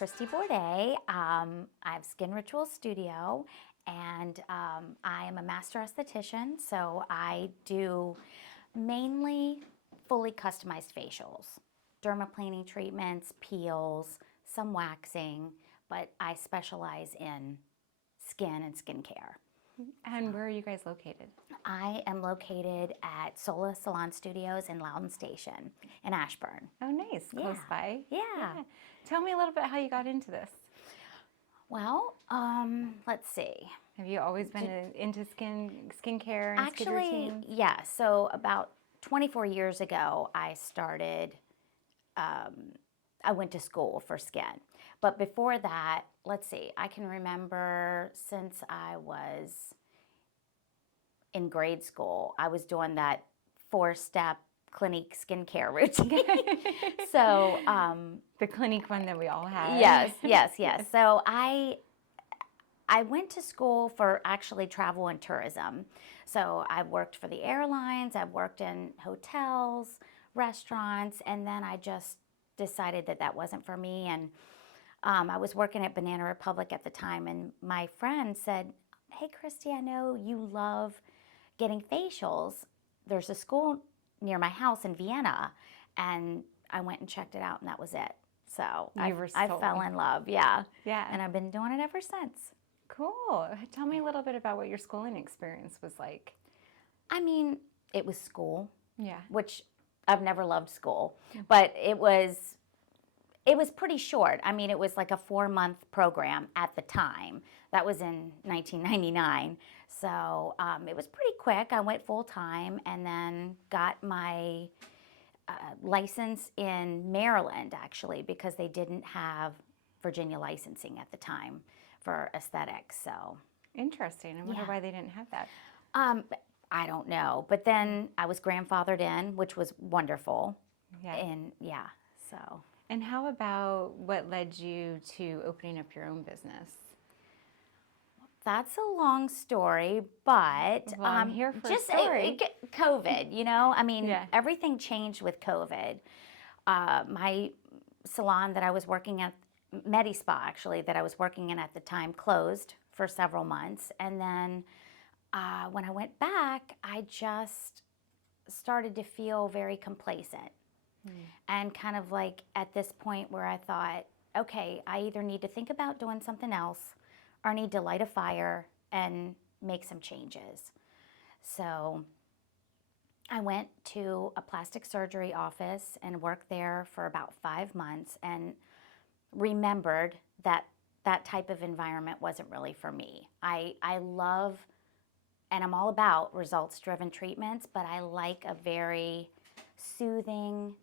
Christi Bordé. I have Skin Ritual Studio, and I am a master esthetician, so I do mainly fully customized facials, dermaplaning treatments, peels, some waxing, but I specialize in skin and skincare. And where are you guys located? I am located at Sola Salon Studios in Loudoun Station in Ashburn. Oh, nice. Close Yeah. by. Yeah. Tell me a little bit how you got into this. Well, let's see. Have you always been into skincare and skin Actually, routines? yeah. So about 24 years ago, I started, I went to school for skin. But before that, let's see, I can remember since I was in grade school, I was doing that 4-step Clinique skincare routine. So, The Clinique one that we all had. yes. So I went to school for actually travel and tourism. So I worked for the airlines, I've worked in hotels, restaurants, and then I just decided that that wasn't for me. And I was working at Banana Republic at the time, and my friend said, "Hey, Christy, I know you love getting facials. There's a school near my house in Vienna." And I went and checked it out, and that was it. So I fell in love, yeah. And I've been doing it ever since. Cool. Tell me a little bit about what your schooling experience was like. I mean, it was school. Yeah. Which I've never loved school, but it was pretty short. I mean, it was like a 4-month program at the time. That was in 1999. So it was pretty quick. I went full time and then got my license in Maryland, actually, because they didn't have Virginia licensing at the time for aesthetics. So Interesting. I wonder why they didn't have that. I don't know. But then I was grandfathered in, which was wonderful. Yeah. And so. And how about what led you to opening up your own business? That's a long story, but Well, I'm here for just a story. COVID, I mean, everything changed with COVID. My salon that I was working at, Medi-Spa actually, that I was working in at the time, closed for several months. And then when I went back, I just started to feel very complacent. And kind of like at this point where I thought, okay, I either need to think about doing something else or I need to light a fire and make some changes. So I went to a plastic surgery office and worked there for about 5 months and remembered that that type of environment wasn't really for me. I love, and I'm all about results-driven treatments, but I like a very soothing,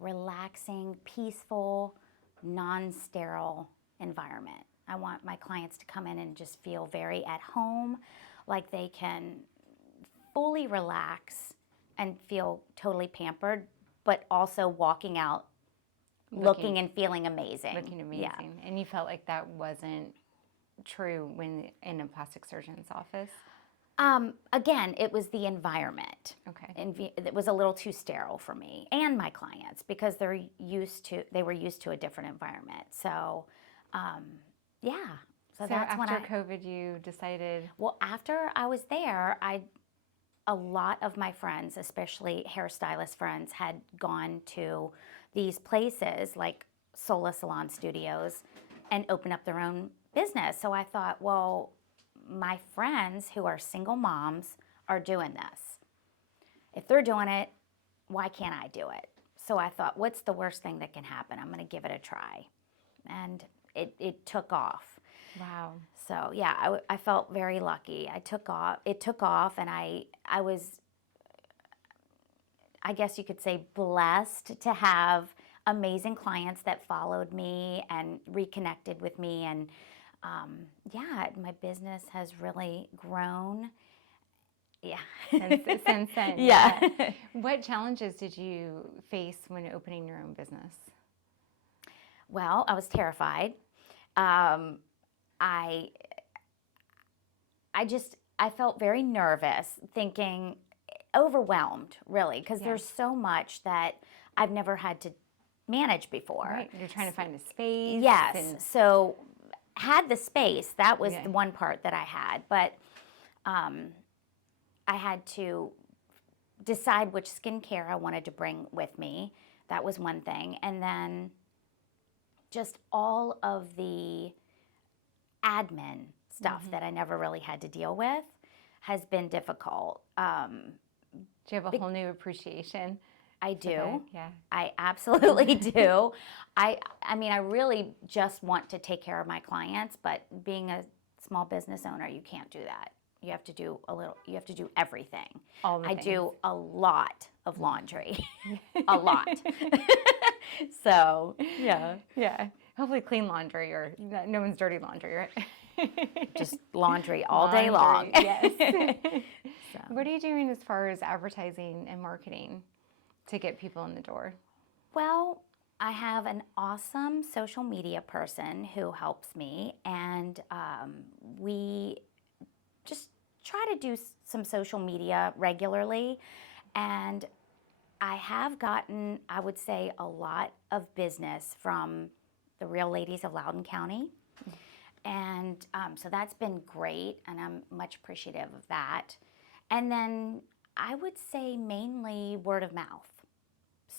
relaxing, peaceful, non-sterile environment. I want my clients to come in and just feel very at home, like they can fully relax and feel totally pampered, but also walking out looking and feeling amazing. Looking amazing. Yeah. And you felt like that wasn't true when in a plastic surgeon's office? Again, it was the environment. Okay. And it was a little too sterile for me and my clients because they were used to a different environment. So, yeah. So that's after COVID, you decided? Well, after I was there, a lot of my friends, especially hairstylist friends, had gone to these places like Sola Salon Studios and opened up their own business. So I thought, well, my friends who are single moms are doing this. If they're doing it, why can't I do it? So I thought, what's the worst thing that can happen? I'm going to give it a try. And it took off. Wow. So yeah, I felt very lucky. It took off, and I was, I guess you could say, blessed to have amazing clients that followed me and reconnected with me. And my business has really grown. Yeah. Since then. Yeah. What challenges did you face when opening your own business? Well, I was terrified. I felt very nervous, thinking, overwhelmed, really, because there's so much that I've never had to manage before. Right. You're trying to find a space. Yes. And So had the space. That was Yeah. the one part that I had. But I had to decide which skincare I wanted to bring with me. That was one thing. And then just all of the admin stuff that I never really had to deal with has been difficult. do you have a whole new appreciation? I for do. that? Yeah. I absolutely do. I mean, I really just want to take care of my clients, but being a small business owner, you can't do that. You have to do you have to do everything. All the I things. do a lot of laundry. A lot. So, yeah. Yeah. Hopefully clean laundry or no one's dirty laundry, right? Just laundry all day long. Laundry, yes. What are you doing as far as advertising and marketing to get people in the door? Well, I have an awesome social media person who helps me, and we just try to do some social media regularly. And I have gotten, I would say, a lot of business from the real ladies of Loudoun County. And so that's been great, and I'm much appreciative of that. And then I would say mainly word of mouth.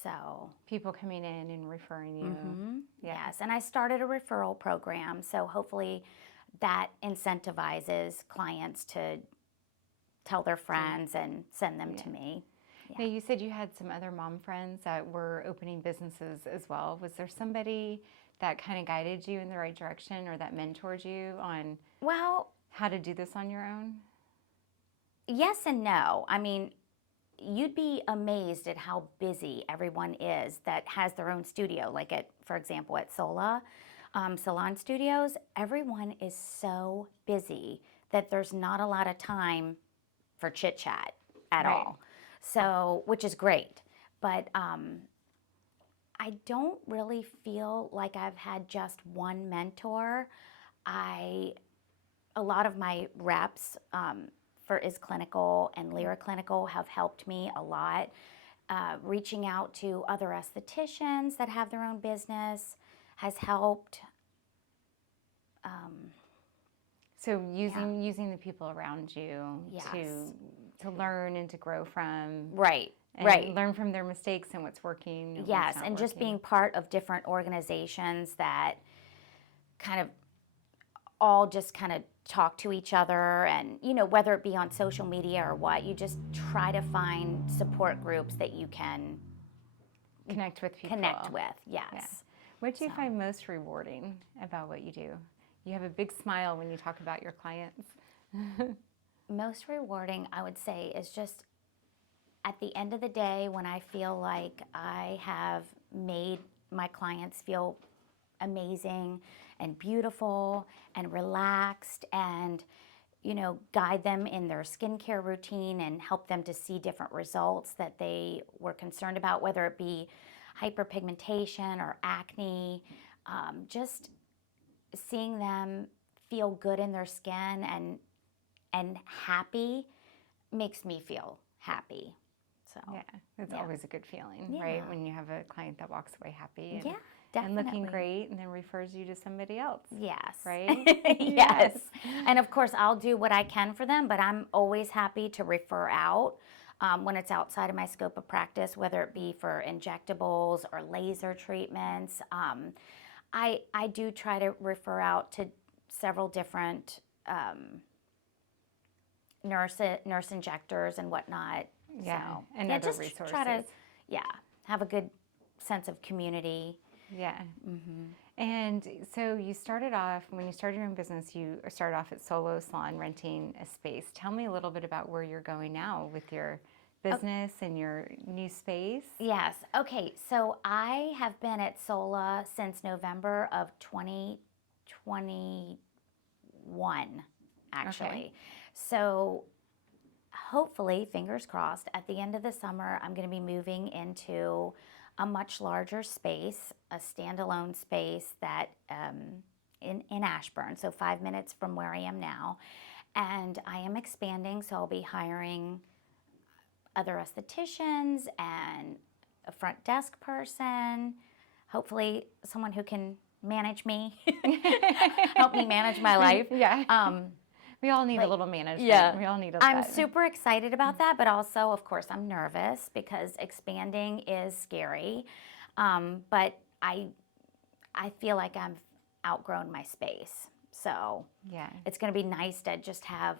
So People coming in and referring you. yes, and I started a referral program, so hopefully that incentivizes clients to tell their friends and send them to me. Yeah. Now, you said you had some other mom friends that were opening businesses as well. Was there somebody that kind of guided you in the right direction or that mentored you on Well, how to do this on your own? yes and no. I mean, you'd be amazed at how busy everyone is that has their own studio. Like for example, at Sola Salon Studios, everyone is so busy that there's not a lot of time for chit chat at all. So, which is great. But I don't really feel like I've had just one mentor. A lot of my reps for Is Clinical and Lyra Clinical have helped me a lot. Reaching out to other estheticians that have their own business has helped. So using the people around you Yes. to learn and to grow from. Right. And Right. learn from their mistakes and what's working. And Yes, what's not and just working. being part of different organizations that kind of all just kind of talk to each other, and whether it be on social media or what, you just try to find support groups that you can Connect with people. Yes. Yeah. What do you find most rewarding about what you do? You have a big smile when you talk about your clients. Most rewarding, I would say, is just at the end of the day when I feel like I have made my clients feel amazing and beautiful and relaxed, and guide them in their skincare routine and help them to see different results that they were concerned about, whether it be hyperpigmentation or acne. Just seeing them feel good in their skin and happy makes me feel happy. So Yeah, it's always a good feeling, Yeah. right? When you have a client that walks away happy and, yeah, and looking definitely. great and then refers you to somebody else. Yes. Right? Yes. And of course, I'll do what I can for them, but I'm always happy to refer out when it's outside of my scope of practice, whether it be for injectables or laser treatments. I do try to refer out to several different nurse injectors and whatnot. Yeah, So, and other just resources. try to, have a good sense of community. Yeah. And so you started off, when you started your own business, you started off at Sola Salon renting a space. Tell me a little bit about where you're going now with your business and your new space. Yes. Okay. So I have been at Sola since November of 2021, actually. Okay. So hopefully, fingers crossed, at the end of the summer, I'm going to be moving into a much larger space, a standalone space that in Ashburn, so 5 minutes from where I am now. And I am expanding, so I'll be hiring other estheticians and a front desk person. hopefully someone who can manage me, help me manage my life. Yeah. We all need a little management. Yeah. We all need I'm super excited about that, but also, of course, I'm nervous because expanding is scary. But I feel like I've outgrown my space. So it's going to be nice to just have,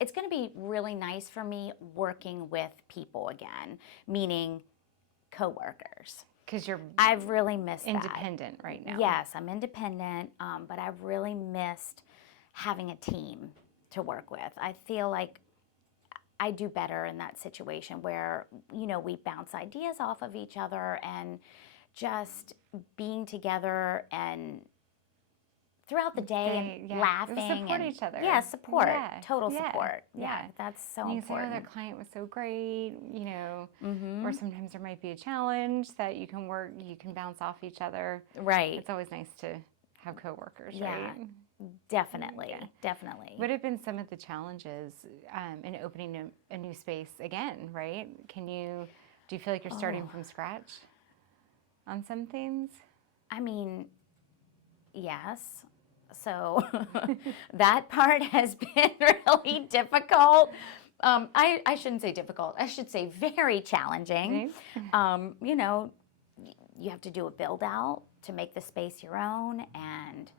it's going to be really nice for me working with people again, meaning coworkers. Because I've really missed independent right now. Yes, I'm independent, but I've really missed having a team to work with. I feel like I do better in that situation where, you know, we bounce ideas off of each other and just being together and throughout the day laughing. Support each other. Yeah, support. Total support. Yeah, that's so and you important. say, oh, that client was so great, you know, or sometimes there might be a challenge that you can bounce off each other. Right. It's always nice to have coworkers, yeah, right? Definitely, definitely. What have been some of the challenges in opening a new space again, right? Do you feel like you're starting from scratch on some things? I mean, yes. So that part has been really difficult. I shouldn't say difficult. I should say very challenging. You know, you have to do a build out to make the space your own, and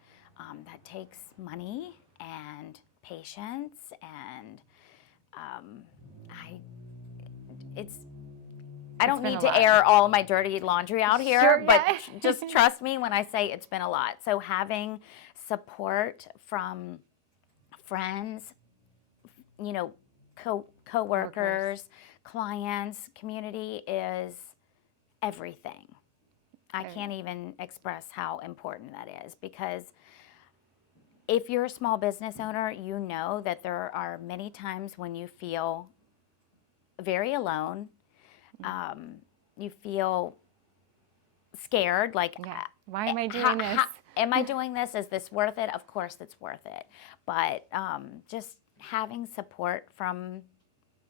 that takes money and patience, and I don't need to air all my dirty laundry out here, but just trust me when I say it's been a lot. So having support from friends, you know, coworkers, clients, community is everything. I can't even express how important that is, because if you're a small business owner, you know that there are many times when you feel very alone. You feel scared, like, why am I doing this? Am I doing this? Is this worth it? Of course it's worth it. But just having support from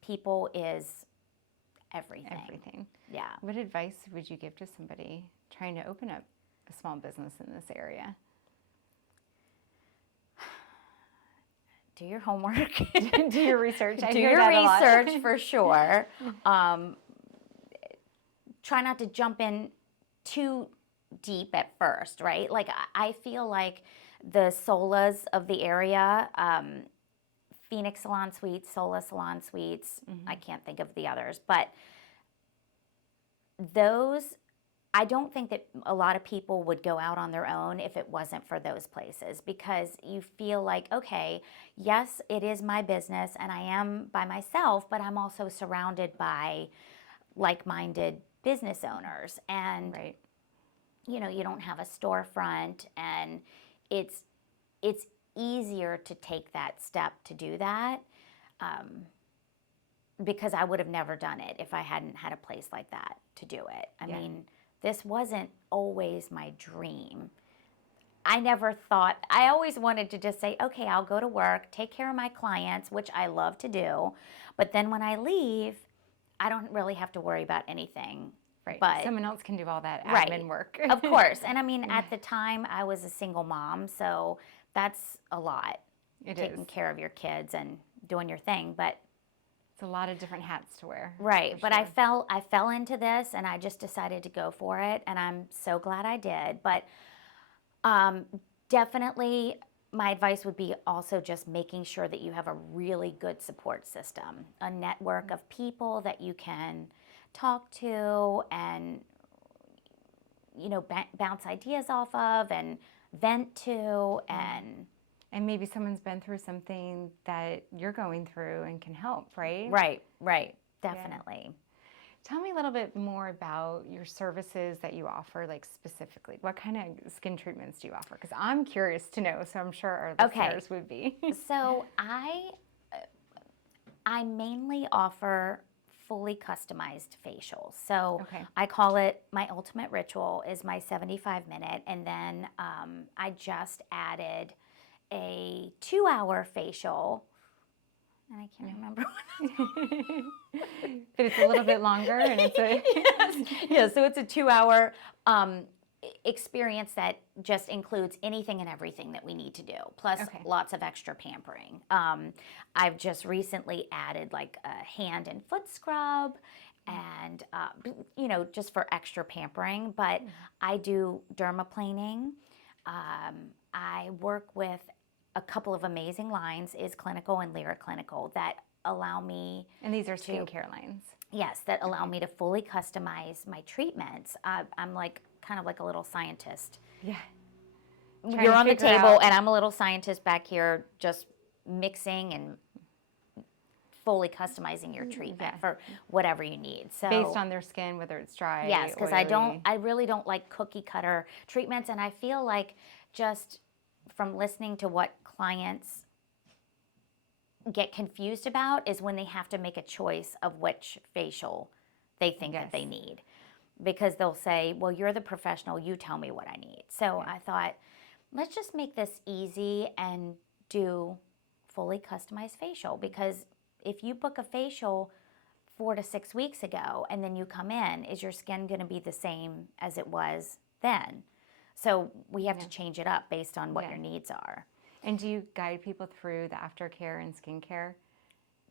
people is everything. Everything. Yeah. What advice would you give to somebody trying to open up a small business in this area? Do your homework. Do your research. Do your research for sure. Try not to jump in too deep at first, right? Like, I feel like the Solas of the area, Phoenix Salon Suites, Sola Salon Suites, I can't think of the others, but those, I don't think that a lot of people would go out on their own if it wasn't for those places, because you feel like, okay, yes, it is my business and I am by myself, but I'm also surrounded by like-minded business owners, and you know, you don't have a storefront, and it's easier to take that step to do that, because I would have never done it if I hadn't had a place like that to do it. I mean, this wasn't always my dream. I never thought, I always wanted to just say, okay, I'll go to work, take care of my clients, which I love to do, but then when I leave, I don't really have to worry about anything. Right. But someone else can do all that admin work. Of course. And I mean, at the time, I was a single mom, so that's a lot. Taking care of your kids and doing your thing, but it's a lot of different hats to wear. Right. But sure. I fell into this, and I just decided to go for it, and I'm so glad I did. But definitely, my advice would be also just making sure that you have a really good support system, a network of people that you can talk to and, you know, bounce ideas off of and vent to, and maybe someone's been through something that you're going through and can help, right? Right, definitely. Yeah. Tell me a little bit more about your services that you offer, like specifically. What kind of skin treatments do you offer? Because I'm curious to know, so I'm sure our listeners would be. So I mainly offer fully customized facials. So I call it my ultimate ritual is my 75-minute, and then I just added a 2-hour facial, and I can't remember what but it's a little bit longer, and it's a yeah, so it's a 2-hour. experience that just includes anything and everything that we need to do, plus lots of extra pampering. I've just recently added like a hand and foot scrub and, just for extra pampering, but I do dermaplaning. I work with a couple of amazing lines, Is Clinical and Lyric Clinical, that allow me. And these are skincare lines. Yes, that allow me to fully customize my treatments. I'm like kind of like a little scientist. Yeah. You're on the table, and I'm a little scientist back here, just mixing and fully customizing your treatment for whatever you need. So based on their skin, whether it's dry. Yes, because I really don't like cookie cutter treatments, and I feel like just from listening to what clients get confused about is when they have to make a choice of which facial they think that they need, because they'll say, well, you're the professional, you tell me what I need. So I thought, let's just make this easy and do fully customized facial, because if you book a facial 4 to 6 weeks ago and then you come in, is your skin going to be the same as it was then? So we have to change it up based on what your needs are. And do you guide people through the aftercare and skincare?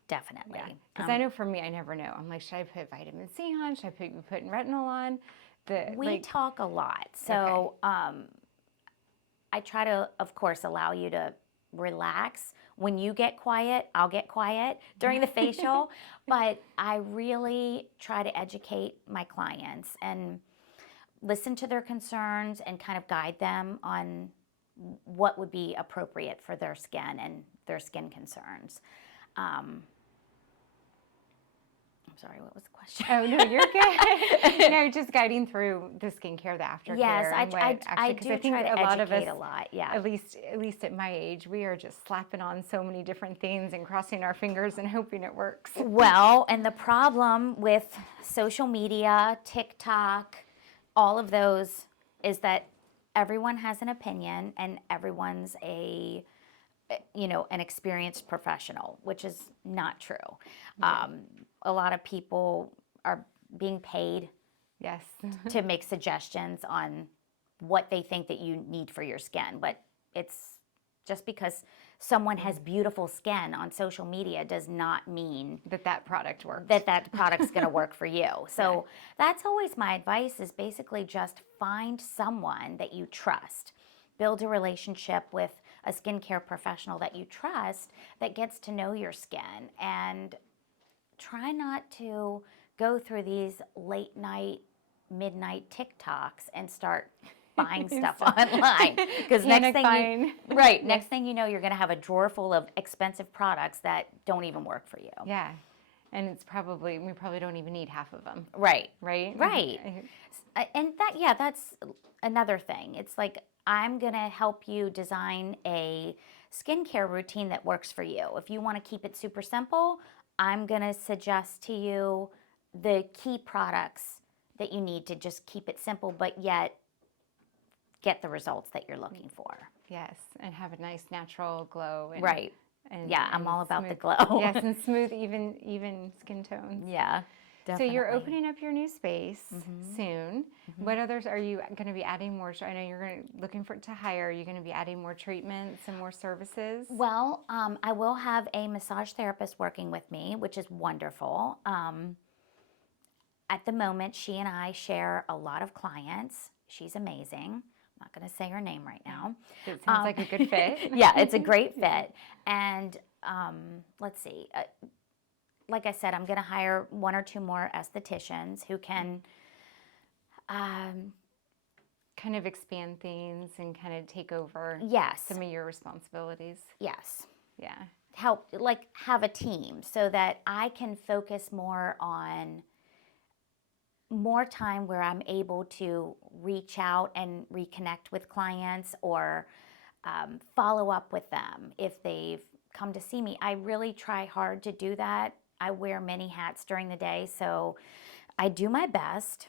Definitely. Because I know for me, I never know. I'm like, should I put vitamin C on? Should I be putting retinol on? We talk a lot. So I try to, of course, allow you to relax. When you get quiet, I'll get quiet during the facial. But I really try to educate my clients and listen to their concerns and kind of guide them on what would be appropriate for their skin and their skin concerns. I'm sorry, what was the question? Oh, no, you're good. No, just guiding through the skincare, the aftercare. Yes, I do try to educate a lot, At least at my age, we are just slapping on so many different things and crossing our fingers and hoping it works. Well, and the problem with social media, TikTok, all of those is that everyone has an opinion and everyone's an experienced professional, which is not true. A lot of people are being paid to make suggestions on what they think that you need for your skin, but it's just because someone has beautiful skin on social media does not mean that product works. That product's going to work for you. So that's always my advice, is basically just find someone that you trust. Build a relationship with a skincare professional that you trust that gets to know your skin, and try not to go through these late night, midnight TikToks and start buying stuff online, because next thing you know, you're going to have a drawer full of expensive products that don't even work for you. Yeah, and we probably don't even need half of them. Right. And that's another thing. It's like, I'm going to help you design a skincare routine that works for you. If you want to keep it super simple, I'm going to suggest to you the key products that you need to just keep it simple, but yet get the results that you're looking for. Yes, and have a nice natural glow. And, I'm all about the glow. Yes, and smooth, even skin tones. Yeah, definitely. So you're opening up your new space soon. What others are you going to be adding more? I know you're looking to hire. Are you going to be adding more treatments and more services? Well, I will have a massage therapist working with me, which is wonderful. At the moment, she and I share a lot of clients. She's amazing. I'm not going to say her name right now. It sounds like a good fit. Yeah, it's a great fit. And let's see. Like I said, I'm going to hire 1 or 2 more estheticians who can kind of expand things and kind of take over some of your responsibilities. Yes. Yeah. Help, like, have a team so that I can focus more on more time where I'm able to reach out and reconnect with clients, or follow up with them if they've come to see me. I really try hard to do that. I wear many hats during the day, so I do my best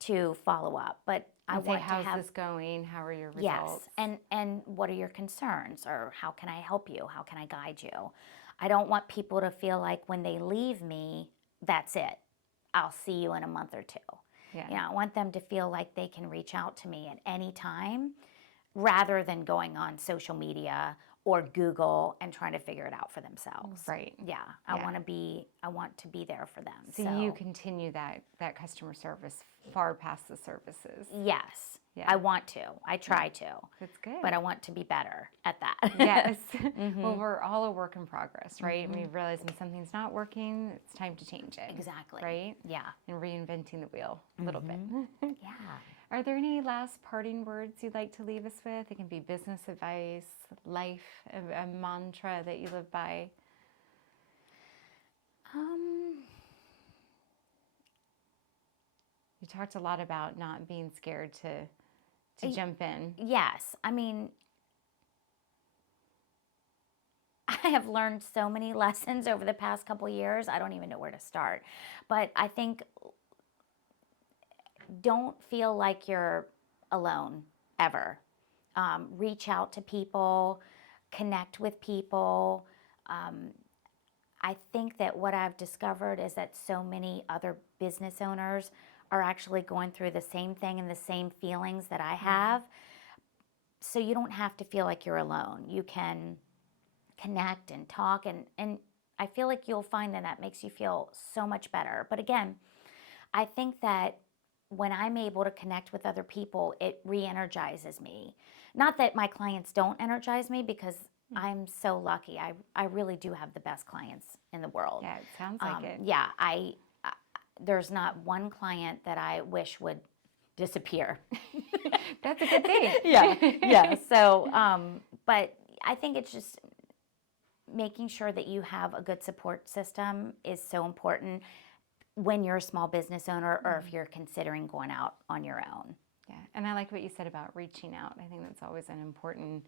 to follow up, but I want to have, how's this going? How are your results? Yes, and what are your concerns, or how can I help you? How can I guide you? I don't want people to feel like when they leave me, that's it. I'll see you in a month or 2. Yeah. You know, I want them to feel like they can reach out to me at any time rather than going on social media or Google and trying to figure it out for themselves. Right. Yeah. I want to be there for them. So you continue that customer service far past the services. Yes. Yeah. I want to. I try to. That's good. But I want to be better at that. Yes. Well, we're all a work in progress, right? And we realize when something's not working, it's time to change it. Exactly. Right? Yeah. And reinventing the wheel a little bit. Yeah. Are there any last parting words you'd like to leave us with? It can be business advice, life, a mantra that you live by. You talked a lot about not being scared to jump in. Yes. I mean, I have learned so many lessons over the past couple years. I don't even know where to start. But I think don't feel like you're alone ever. Reach out to people, connect with people. I think that what I've discovered is that so many other business owners are actually going through the same thing and the same feelings that I have. So you don't have to feel like you're alone. You can connect and talk, and I feel like you'll find that makes you feel so much better. But again, I think that when I'm able to connect with other people, it re-energizes me. Not that my clients don't energize me, because I'm so lucky. I really do have the best clients in the world. Yeah, it sounds like it. Yeah, there's not one client that I wish would disappear. That's a good thing. Yeah. So, but I think it's just making sure that you have a good support system is so important when you're a small business owner, or if you're considering going out on your own. Yeah, and I like what you said about reaching out. I think that's always an important,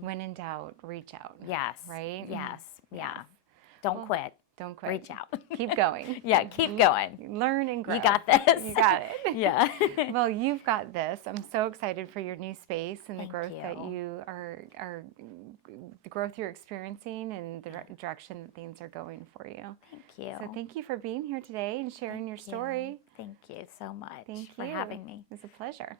when in doubt, reach out. Yes. Right? Yes. Yeah. Don't quit. Don't quit. Reach out. Keep going. Yeah, keep going. Learn and grow. You got this. You got it. Yeah. Well, you've got this. I'm so excited for your new space and the Thank growth you. that you are the growth you're experiencing and the direction that things are going for you. Thank you. So thank you for being here today and sharing your story. Thank you so much Thank for you. having me. It was a pleasure.